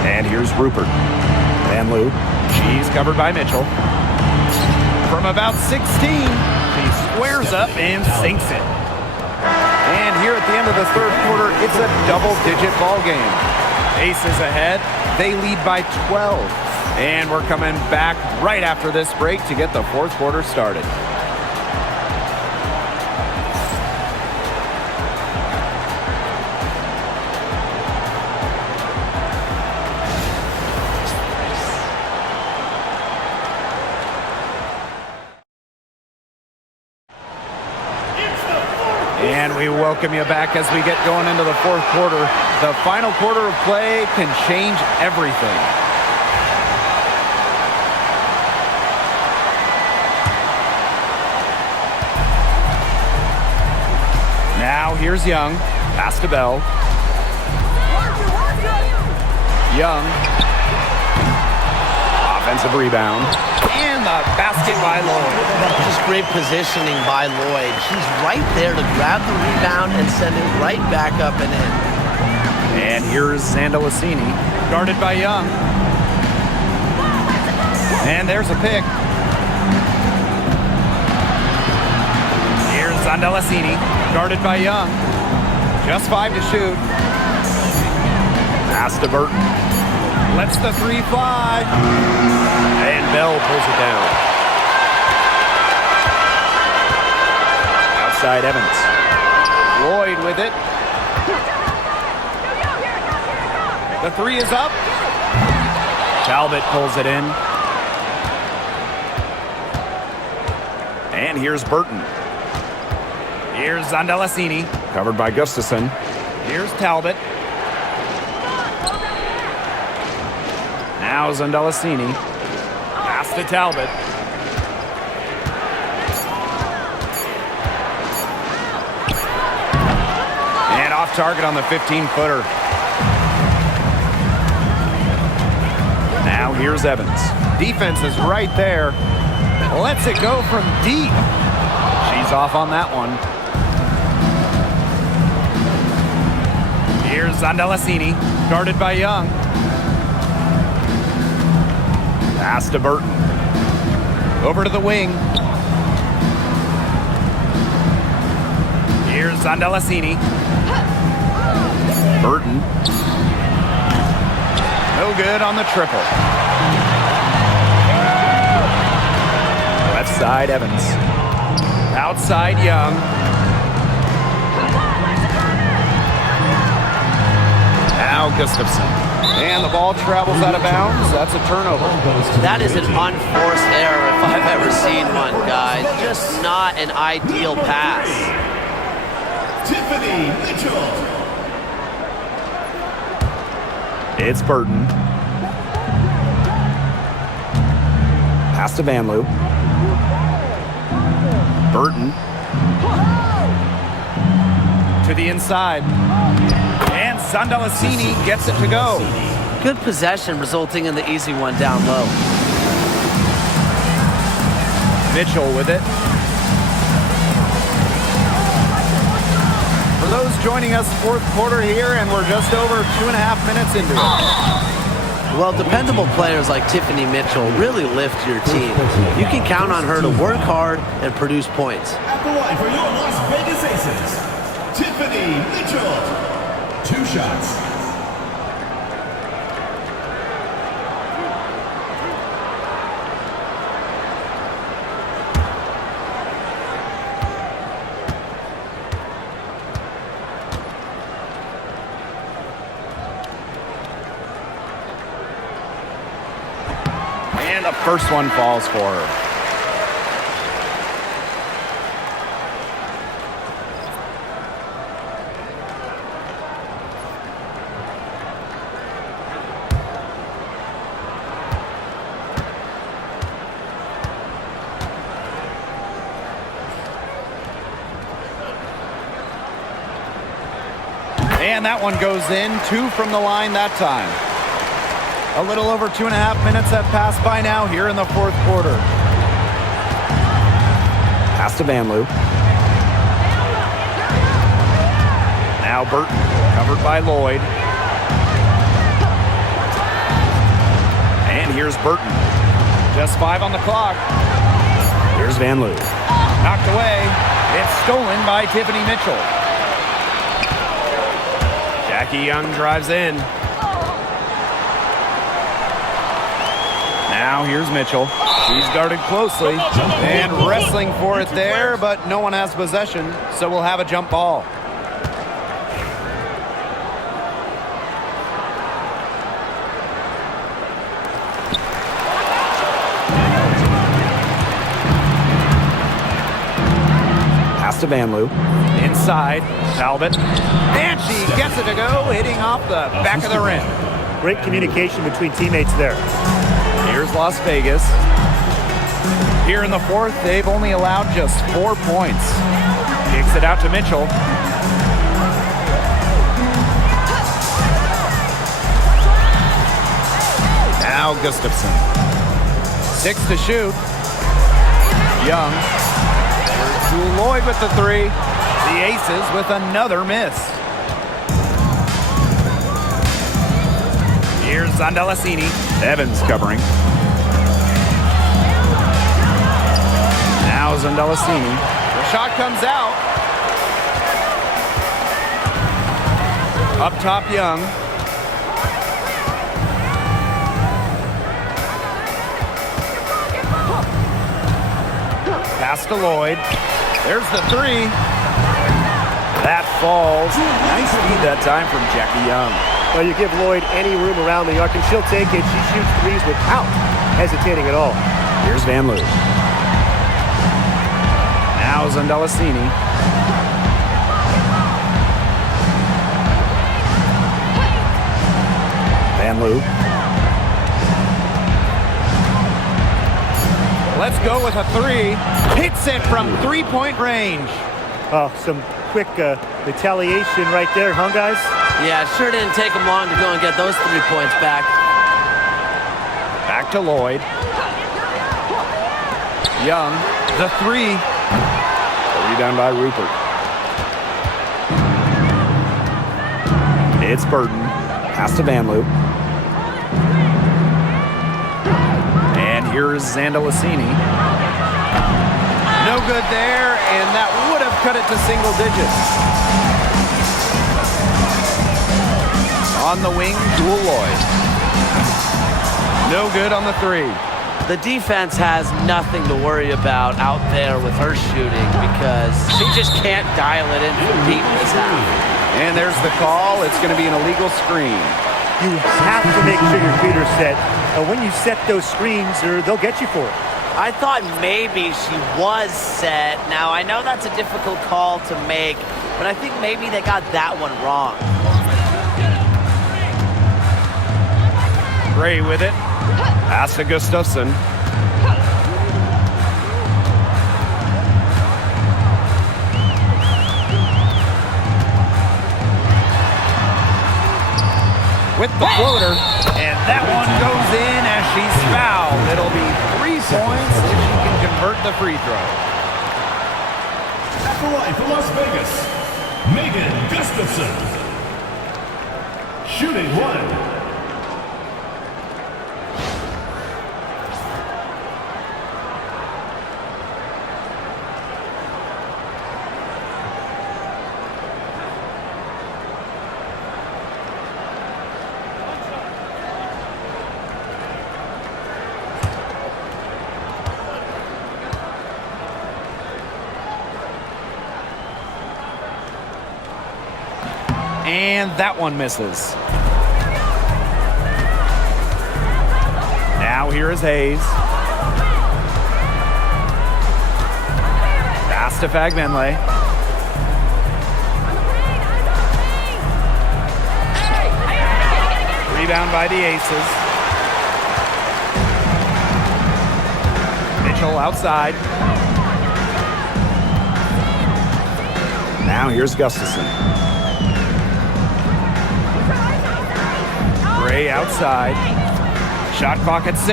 And here's Rupert. Van Loo. She's covered by Mitchell. From about 16, she squares up and sinks it. And here at the end of the third quarter, it's a double-digit ball game. Aces ahead. They lead by 12. And we're coming back right after this break to get the fourth quarter started. And we welcome you back as we get going into the fourth quarter. The final quarter of play can change everything. Now here's Young. Pass to Bell. Young. Offensive rebound. And the basket by Lloyd. Just great positioning by Lloyd. She's right there to grab the rebound and send it right back up and in. And here's Zandalasini, guarded by Young. And there's a pick. Here's Zandalasini, guarded by Young. Just 5 to shoot. Pass to Burton. Lets the three fly. And Bell pulls it down. Outside Evans. Lloyd with it. The three is up. Talbot pulls it in. And here's Burton. Here's Zandalasini, covered by Gustafson. Here's Talbot. Now Zundalasini. Pass to Talbot. And off target on the 15-footer. Now here's Evans. Defense is right there. Lets it go from deep. She's off on that one. Here's Zundalasini, guarded by Young. Pass to Burton. Over to the wing. Here's Zundalasini. Burton. No good on the triple. Left side, Evans. Outside, Young. Now Gustafson. And the ball travels out of bounds. That's a turnover. That is an unforced error if I've ever seen one, guys. Just not an ideal pass. Tiffany Mitchell. It's Burton. Pass to Vanloo. Burton. To the inside. And Zundalasini gets it to go. Good possession resulting in the easy one down low. Mitchell with it. For those joining us, fourth quarter here, and we're just over 2.5 minutes into it. Well, dependable players like Tiffany Mitchell really lift your team. You can count on her to work hard and produce points. At the line for your Las Vegas Aces, Tiffany Mitchell. 2 shots. And the first one falls for her. And that one goes in. 2 from the line that time. A little over 2.5 minutes have passed by now here in the fourth quarter. Pass to Vanloo. Now Burton, covered by Lloyd. And here's Burton. Just 5 on the clock. Here's Vanloo. Knocked away. It's stolen by Tiffany Mitchell. Jackie Young drives in. Now here's Mitchell. She's guarded closely and wrestling for it there, but no one has possession, so we'll have a jump ball. Pass to Vanloo. Inside, Talbot. And she gets it to go, hitting off the back of the rim. Great communication between teammates there. Here's Las Vegas. Here in the fourth, they've only allowed just 4 points. Kicks it out to Mitchell. Now Gustafson. 6 to shoot. Young. To Lloyd with the 3. The Aces with another miss. Here's Zundalasini. Evans covering. Now Zundalasini. The shot comes out. Up top, Young. Pass to Lloyd. There's the 3. That falls. Nice feed that time from Jackie Young. Well, you give Lloyd any room around the arc, and she'll take it. She shoots threes without hesitating at all. Here's Vanloo. Now Zundalasini. Van Loo. Let's go with a three. Hits it from three-point range. Oh, some quick retaliation right there, huh, guys? Yeah, it sure didn't take him long to go and get those 3 points back. Back to Lloyd. Young, the three. Rebound by Rupert. It's Burton. Pass to Van Loo. And here's Zandalicini. No good there, and that would have cut it to single digits. On the wing, Jewel Lloyd. No good on the three. The defense has nothing to worry about out there with her shooting because she just can't dial it in from deep this half. And there's the call. It's going to be an illegal screen. You have to make sure your feet are set. When you set those screens, or they'll get you for it. I thought maybe she was set. Now, I know that's a difficult call to make, but I think maybe they got that one wrong. Gray with it. Pass to Gustafson. With the floater, and that one goes in as she's fouled. It'll be 3 points if she can convert the free throw. For life in Las Vegas, Megan Gustafson. Shooting one. And that one misses. Now here is Hayes. Pass to Fagbenle. Rebound by the Aces. Mitchell outside. Now here's Gustafson. Gray outside. Shot clock at 6.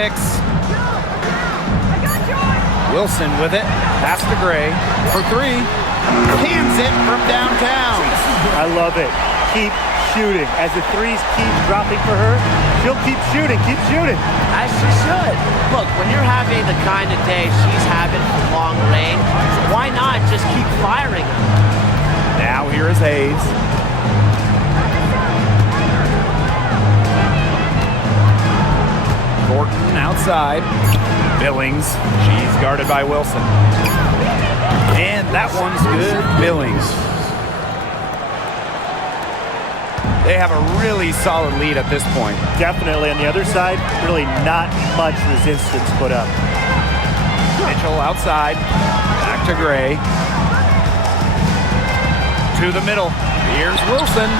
Wilson with it. Pass to Gray for 3. Cans it from downtown. I love it. Keep shooting. As the threes keep dropping for her, she'll keep shooting. Keep shooting. As she should. Look, when you're having the kind of day she's having from long range, why not just keep firing them? Now here is Hayes. Thornton outside. Billings. She's guarded by Wilson. And that one's good. Billings. They have a really solid lead at this point. Definitely on the other side, really not much resistance put up. Mitchell outside. Back to Gray. To the middle. Here's Wilson.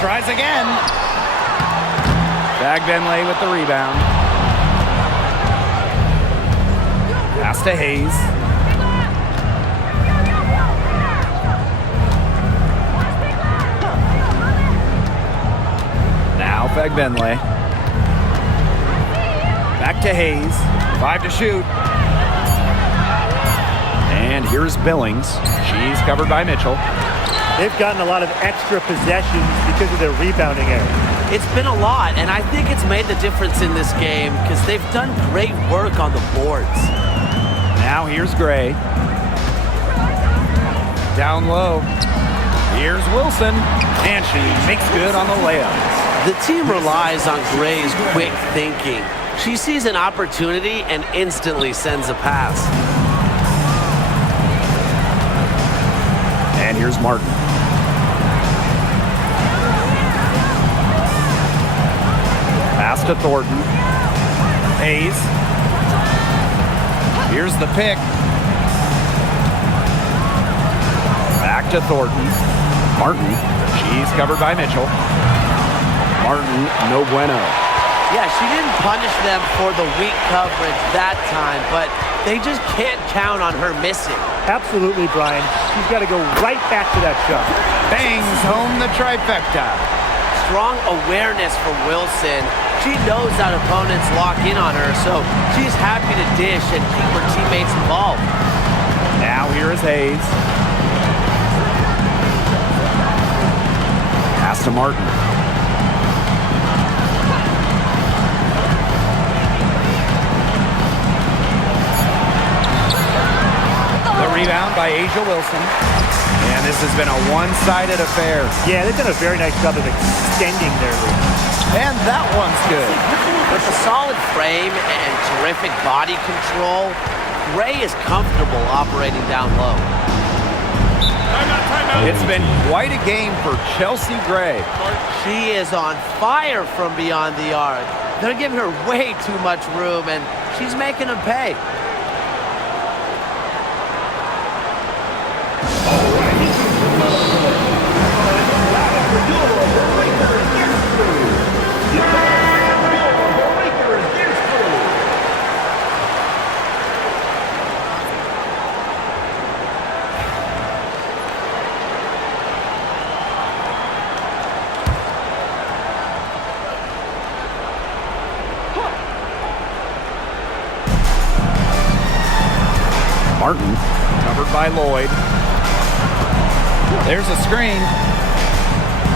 Tries again. Fagbenle with the rebound. Pass to Hayes. Now Fagbenle. Back to Hayes. 5 to shoot. And here's Billings. She's covered by Mitchell. They've gotten a lot of extra possessions because of their rebounding error. It's been a lot, and I think it's made the difference in this game because they've done great work on the boards. Now here's Gray. Down low. Here's Wilson. And she makes good on the layup. The team relies on Gray's quick thinking. She sees an opportunity and instantly sends a pass. And here's Martin. Pass to Thornton. Hayes. Here's the pick. Back to Thornton. Martin. She's covered by Mitchell. Martin, no bueno. Yeah, she didn't punish them for the weak coverage that time, but they just can't count on her missing. Absolutely, Brian. She's got to go right back to that shot. Bangs home the trifecta. Strong awareness from Wilson. She knows that opponents lock in on her, so she's happy to dish and keep her teammates involved. Now here is Hayes. Pass to Martin. The rebound by Asia Wilson. And this has been a one-sided affair. Yeah, they've done a very nice job of extending their lead. And that one's good. With a solid frame and terrific body control, Gray is comfortable operating down low. It's been quite a game for Chelsea Gray. She is on fire from beyond the arc. They're giving her way too much room, and she's making them pay. Martin. Covered by Lloyd. There's a screen.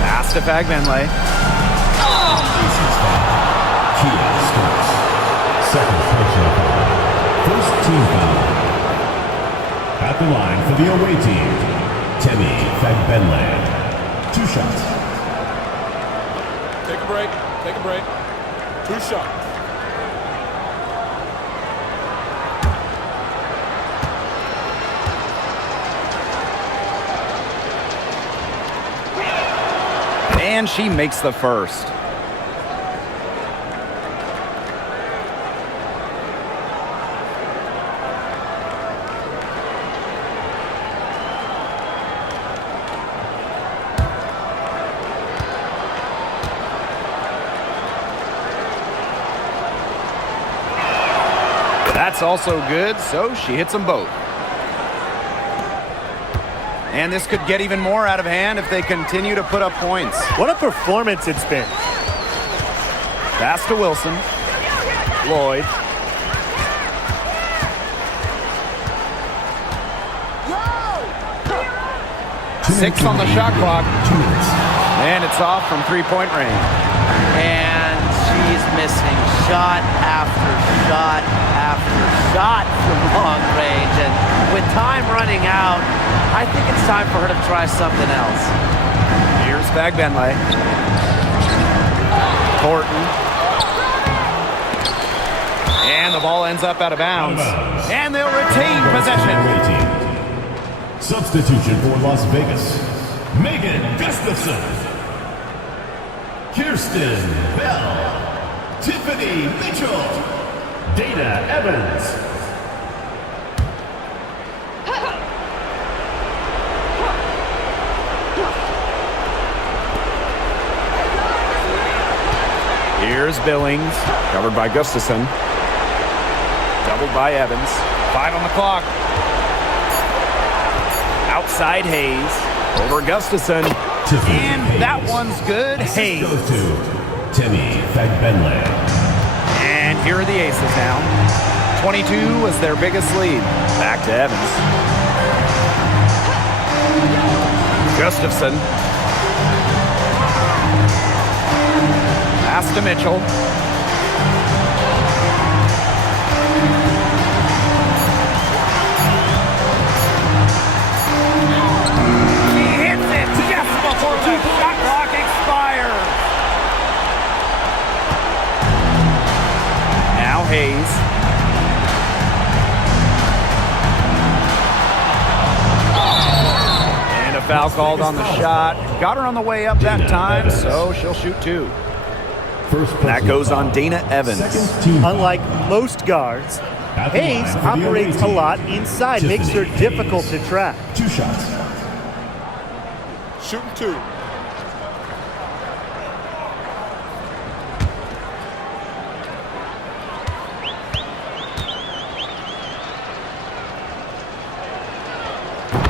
Pass to Fagbenle. Kia scores. Second personal foul. First team foul. At the line for the away team, Temi Fagbenle. 2 shots. Take a break. Take a break. 2 shots. And she makes the first. That's also good, so she hits them both. And this could get even more out of hand if they continue to put up points. What a performance it's been. Pass to Wilson. Lloyd. Six on the shot clock. And it's off from three-point range. And she's missing shot after shot after shot from long range. And with time running out, I think it's time for her to try something else. Here's Fagbenle. Thornton. And the ball ends up out of bounds. And they'll retain possession. Substitution for Las Vegas, Megan Gustafson, Kirsten Bell, Tiffany Mitchell, Dana Evans. Here's Billings, covered by Gustafson. Doubled by Evans. 5 on the clock. Outside Hayes. Over Gustafson. And that one's good. Hayes. Goes to Temi Fagbenle. And here are the Aces now. 22 was their biggest lead. Back to Evans. Gustafson. Pass to Mitchell. He hits it just before the shot clock expires. Now Hayes. And a foul called on the shot. Got her on the way up that time, so she'll shoot 2. That goes on Dana Evans. Unlike most guards, Hayes operates a lot inside, makes her difficult to track. 2 shots. Shooting 2.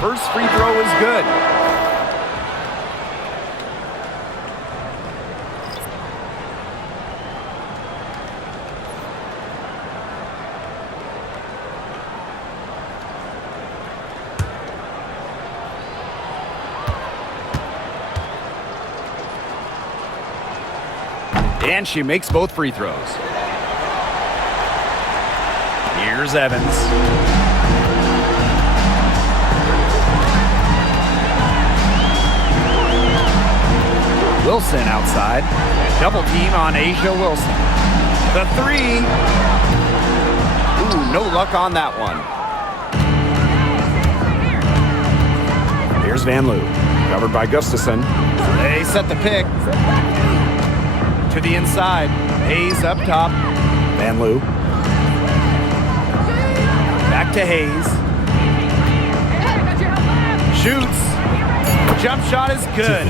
First free throw is good. And she makes both free throws. Here's Evans. Wilson outside. Double team on Asia Wilson. The three. Ooh, no luck on that one. Here's Van Loo. Covered by Gustafson. They set the pick. To the inside. Hayes up top. Van Loo. Back to Hayes. Shoots. Jump shot is good.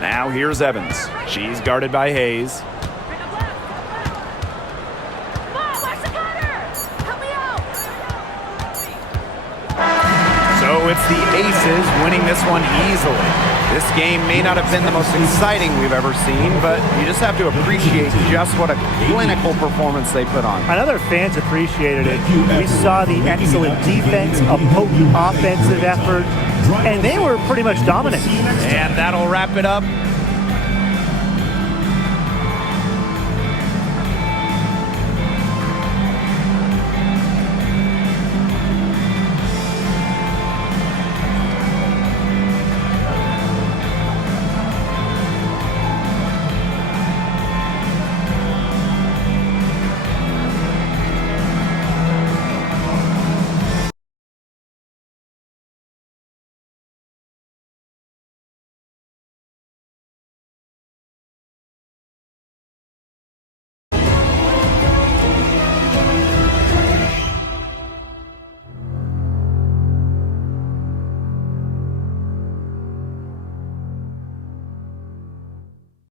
Now here's Evans. She's guarded by Hayes. So it's the Aces winning this one easily. This game may not have been the most exciting we've ever seen, but you just have to appreciate just what a clinical performance they put on. I know their fans appreciated it. We saw the excellent defense, a potent offensive effort, and they were pretty much dominant. And that'll wrap it up